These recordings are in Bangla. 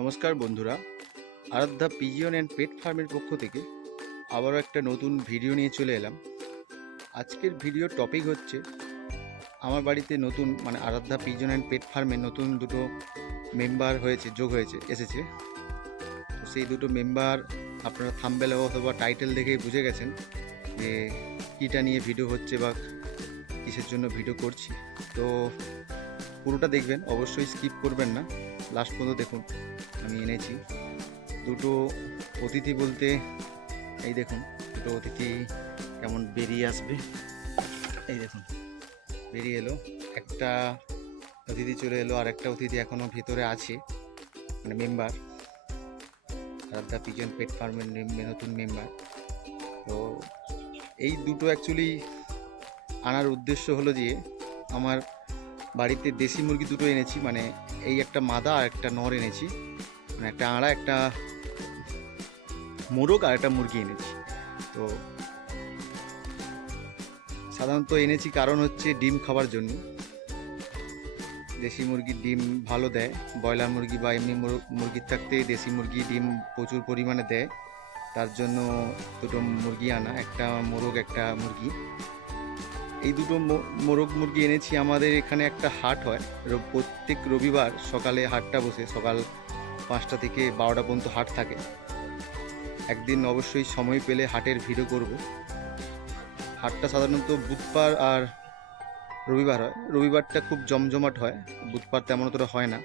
নমস্কার বন্ধুরা, আরাধ্যা পিজিয়ন অ্যান্ড পেট ফার্মের পক্ষ থেকে আবারও একটা নতুন ভিডিও নিয়ে চলে এলাম। আজকের ভিডিওর টপিক হচ্ছে আমার বাড়িতে নতুন আরাধ্যা পিজিয়ন অ্যান্ড পেট ফার্মের নতুন দুটো মেম্বার এসেছে। তো সেই দুটো মেম্বার আপনারা থাম্বনেল অথবা টাইটেল দেখেই বুঝে গেছেন যে কীটা নিয়ে ভিডিও হচ্ছে বা কিসের জন্য ভিডিও করছি। তো পুরোটা দেখবেন, অবশ্যই স্কিপ করবেন না, লাস্ট পর্যন্ত দেখুন। আমি এনেছি দুটো অতিথি বলতে, এই দেখুন দুটো অতিথি কেমন বেরিয়ে আসবে। এই দেখুন বেরিয়ে এলো, একটা অতিথি চলে এলো, আর একটা অতিথি এখনও ভিতরে আছে, মেম্বার, আরাধ্যা পিজন পেট ফার্মের নতুন মেম্বার। তো এই দুটো অ্যাকচুয়ালি আনার উদ্দেশ্য হলো যে আমার বাড়িতে দেশি মুরগি দুটো এনেছি, এই একটা মাদা আর একটা নর এনেছি, একটা আড়া, একটা মোরগ আর একটা মুরগি এনেছি। তো সাধারণত এনেছি কারণ হচ্ছে ডিম খাওয়ার জন্য। দেশি মুরগির ডিম ভালো দেয়, ব্রয়লার মুরগি বা এমনি মুরগির থাকতে দেশি মুরগি ডিম প্রচুর পরিমাণে দেয়, তার জন্য দুটো মুরগি আনা, একটা মোরগ একটা মুরগি। এই দুটো মোরগ মুরগি এনেছি। আমাদের এখানে একটা হাট হয়, প্রত্যেক রবিবার সকালে হাটটা বসে, সকাল 5টা থেকে 12টা পর্যন্ত হাট থাকে। একদিন অবশ্যই সময় পেলে হাটের ভিডিও করব। হাটটা সাধারণত বুধবার আর রবিবার হয়। রবিবারটা খুব জমজমাট হয়, বুধবার তেমন অতটা হয় না।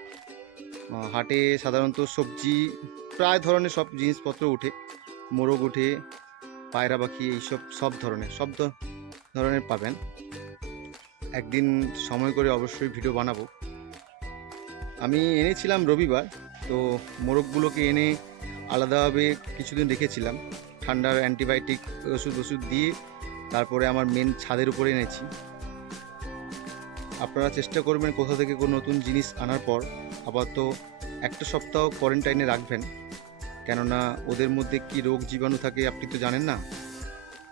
হাটে সাধারণত সবজি, প্রায় ধরনের সব জিনিসপত্র ওঠে, মোরগ ওঠে, পায়রা পাখি, এইসব সব ধরনের পাবেন। একদিন সময় করে অবশ্যই ভিডিও বানাবো। আমি এনেছিলাম রবিবার, তো মোরগগুলোকে এনে আলাদাভাবে কিছুদিন রেখেছিলাম, ঠান্ডার অ্যান্টিবায়োটিক ওষুধ দিয়ে, তারপরে আমার মেন ছাদের উপরে এনেছি। আপনারা চেষ্টা করবেন কোথা থেকে কোনো নতুন জিনিস আনার পর আপাতত একটা সপ্তাহ কোয়ারেন্টাইনে রাখবেন, কেননা ওদের মধ্যে কি রোগ জীবাণু থাকে আপনি তো জানেন না।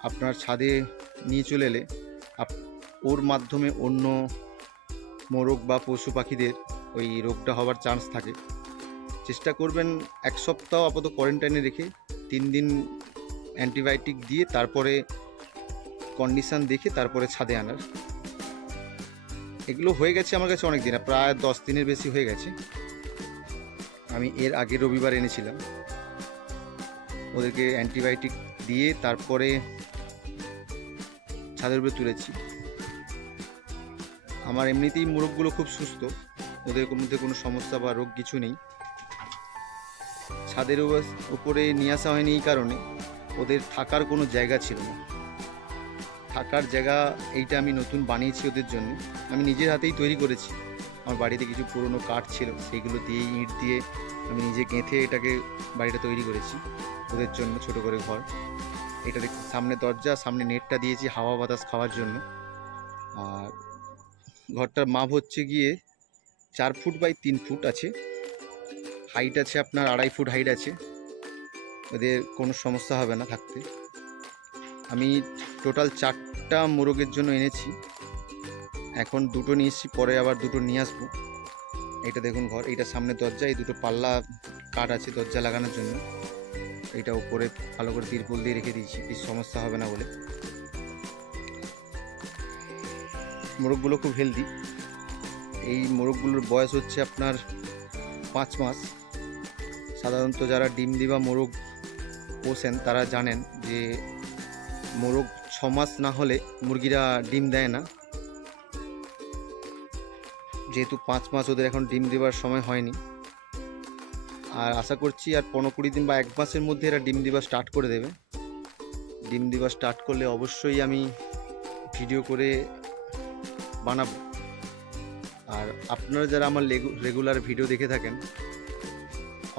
আপনার ছাদে নিয়ে চলে এলে ওর মাধ্যমে অন্য মোরগ বা পশু পাখিদের ওই রোগটা হওয়ার চান্স থাকে। চেষ্টা করবেন এক সপ্তাহ আপাতত কোয়ারেন্টাইনে রেখে 3 দিন অ্যান্টিবায়োটিক দিয়ে, তারপরে কন্ডিশান দেখে তারপরে ছাদে আনার। এগুলো হয়ে গেছে আমার কাছে অনেক দিন, প্রায় 10 দিনের বেশি হয়ে গেছে। আমি এর আগে রবিবার এনেছিলাম, ওদেরকে অ্যান্টিবায়োটিক দিয়ে তারপরে ছাদের উপরে তুলেছি। আমার এমনিতেই মোরগগুলো খুব সুস্থ, ওদের মধ্যে কোনো সমস্যা বা রোগ কিছু নেই। ছাদের উপরে নিয়ে আসা হয়নি এই কারণে, ওদের থাকার কোনো জায়গা ছিল না। থাকার জায়গা এইটা আমি নতুন বানিয়েছি ওদের জন্য, আমি নিজের হাতেই তৈরি করেছি। আমার বাড়িতে কিছু পুরনো কাঠ ছিল, সেইগুলো দিয়ে ইট দিয়ে আমি নিজে গেঁথে এটাকে বাড়িটা তৈরি করেছি ওদের জন্য, ছোট করে ঘর। এটা সামনে দরজা, সামনে নেটটা দিয়েছি হাওয়া বাতাস খাওয়ার জন্য। আর ঘরটার মাপ হচ্ছে গিয়ে 4 ফুট বাই 3 ফুট আছে, হাইট আছে আপনার 2.5 ফুট হাইট আছে। ওদের কোনো সমস্যা হবে না থাকতে। আমি টোটাল 4টা মোরগের জন্য এনেছি, এখন দুটো নিয়ে এসেছি, পরে আবার দুটো নিয়ে আসবো। এটা দেখুন ঘর, এইটা সামনে দরজা, এই দুটো পাল্লা কাঠ আছে দরজা লাগানোর জন্য। এইটা উপরে ভালো করে তিরপল দিয়ে রেখে দিয়েছি, কিছু সমস্যা হবে না বলে। মোরগগুলো খুব হেলদি। এই মোরগগুলোর বয়স হচ্ছে আপনার 5 মাস। সাধারণত যারা ডিম দিবা মোরগ পোষেন তারা জানেন যে মোরগ 6 মাস না হলে মুরগিরা ডিম দেয় না। যেহেতু 5 মাস ওদের এখন ডিম দেওয়ার সময় হয়নি, আর আশা করছি আর 15-20 দিন বা 1 মাসের মধ্যে এরা ডিম দেওয়া স্টার্ট করে দেবে। ডিম দেওয়া স্টার্ট করলে অবশ্যই আমি ভিডিও করে বানাবো। আর আপনারা যারা আমার রেগুলার ভিডিও দেখে থাকেন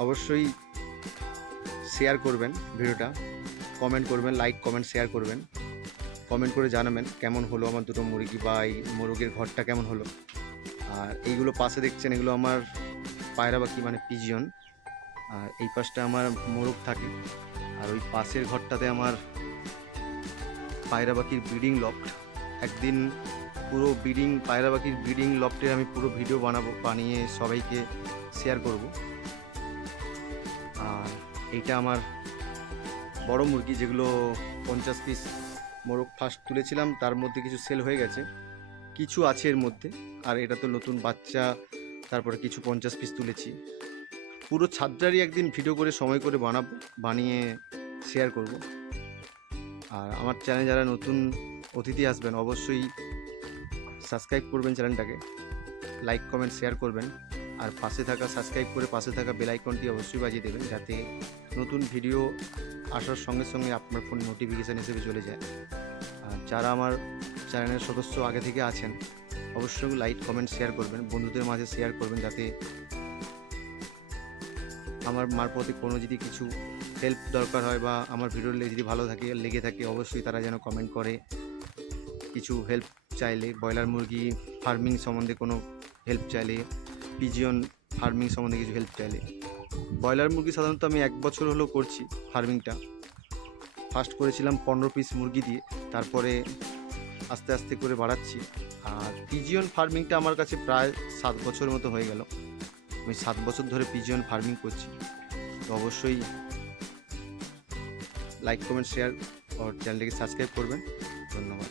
অবশ্যই শেয়ার করবেন ভিডিওটা, কমেন্ট করবেন, লাইক কমেন্ট শেয়ার করবেন, কমেন্ট করে জানাবেন কেমন হলো আমার দুটো মুরগি বা এই মোরগের ঘরটা কেমন হলো। আর এইগুলো পাশে দেখছেন, এগুলো আমার পায়রা পাখি পিজিয়ন, আর এই পাশটা আমার মোরগ থাকে, আর ওই পাশের ঘরটাতে আমার পায়রা পাখির ব্রিডিং লফট। একদিন পুরো পায়রা পাখির ব্রিডিং লফটের আমি পুরো ভিডিও বানিয়ে সবাইকে শেয়ার করব। এইটা আমার বড় মুরগি, যেগুলো 50 পিস মোরগ ফার্স্ট তুলেছিলাম, তার মধ্যে কিছু সেল হয়ে গেছে, কিছু আছে এর মধ্যে। আর এটা তো নতুন বাচ্চা, তারপরে কিছু 50 পিস তুলেছি। পুরো ছাদটারই একদিন ভিডিও করে সময় করে বানিয়ে শেয়ার করব। আর আমার চ্যানেলে যারা নতুন অতিথি আসবেন অবশ্যই সাবস্ক্রাইব করবেন চ্যানেলটাকে, লাইক কমেন্ট শেয়ার করবেন। আর সাবস্ক্রাইব করে পাশে থাকা বেল আইকনটি অবশ্যই বাজিয়ে দেবেন, যাতে নতুন ভিডিও আসার সঙ্গে সঙ্গে আপনার ফোন নোটিফিকেশান হিসেবে চলে যায়। আর যারা আমার চ্যানেলের সদস্য আগে থেকে আছেন অবশ্যই লাইক কমেন্ট শেয়ার করবেন, বন্ধুদের মাঝে শেয়ার করবেন, যাতে আমার মারফতে কোনো যদি কিছু হেল্প দরকার হয় বা আমার ভিডিও যদি ভালো লেগে থাকে অবশ্যই তারা যেন কমেন্ট করে। কিছু হেল্প চাইলে, ব্রয়লার মুরগি ফার্মিং সম্বন্ধে কোনো হেল্প চাইলে, পিজিয়ন ফার্মিং সম্বন্ধে কিছু হেল্প চাইলে। ব্রয়লার মুরগি সাধারণত আমি 1 বছর হলো করছি ফার্মিংটা। ফার্স্ট করেছিলাম 15 পিস মুরগি দিয়ে, তারপরে আস্তে আস্তে করে বাড়াচ্ছি। আর পিজিয়ন ফার্মিংটা আমার কাছে প্রায় 7 বছর মতো হয়ে গেল। আমি 7 বছর ধরে পিজিয়ন ফার্মিং করছি। তো অবশ্যই লাইক কমেন্ট শেয়ার আর চ্যানেলটিকে সাবস্ক্রাইব করবেন। ধন্যবাদ।